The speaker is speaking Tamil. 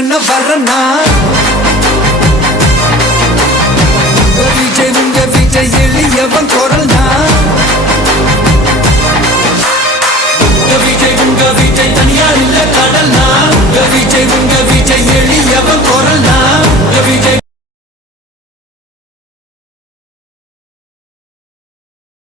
வரன வரனா உங்க விஜய் எளியவன் குரல்னா உங்க விஜய் தனியார் இல்ல கடல்னா உங்க விஜய்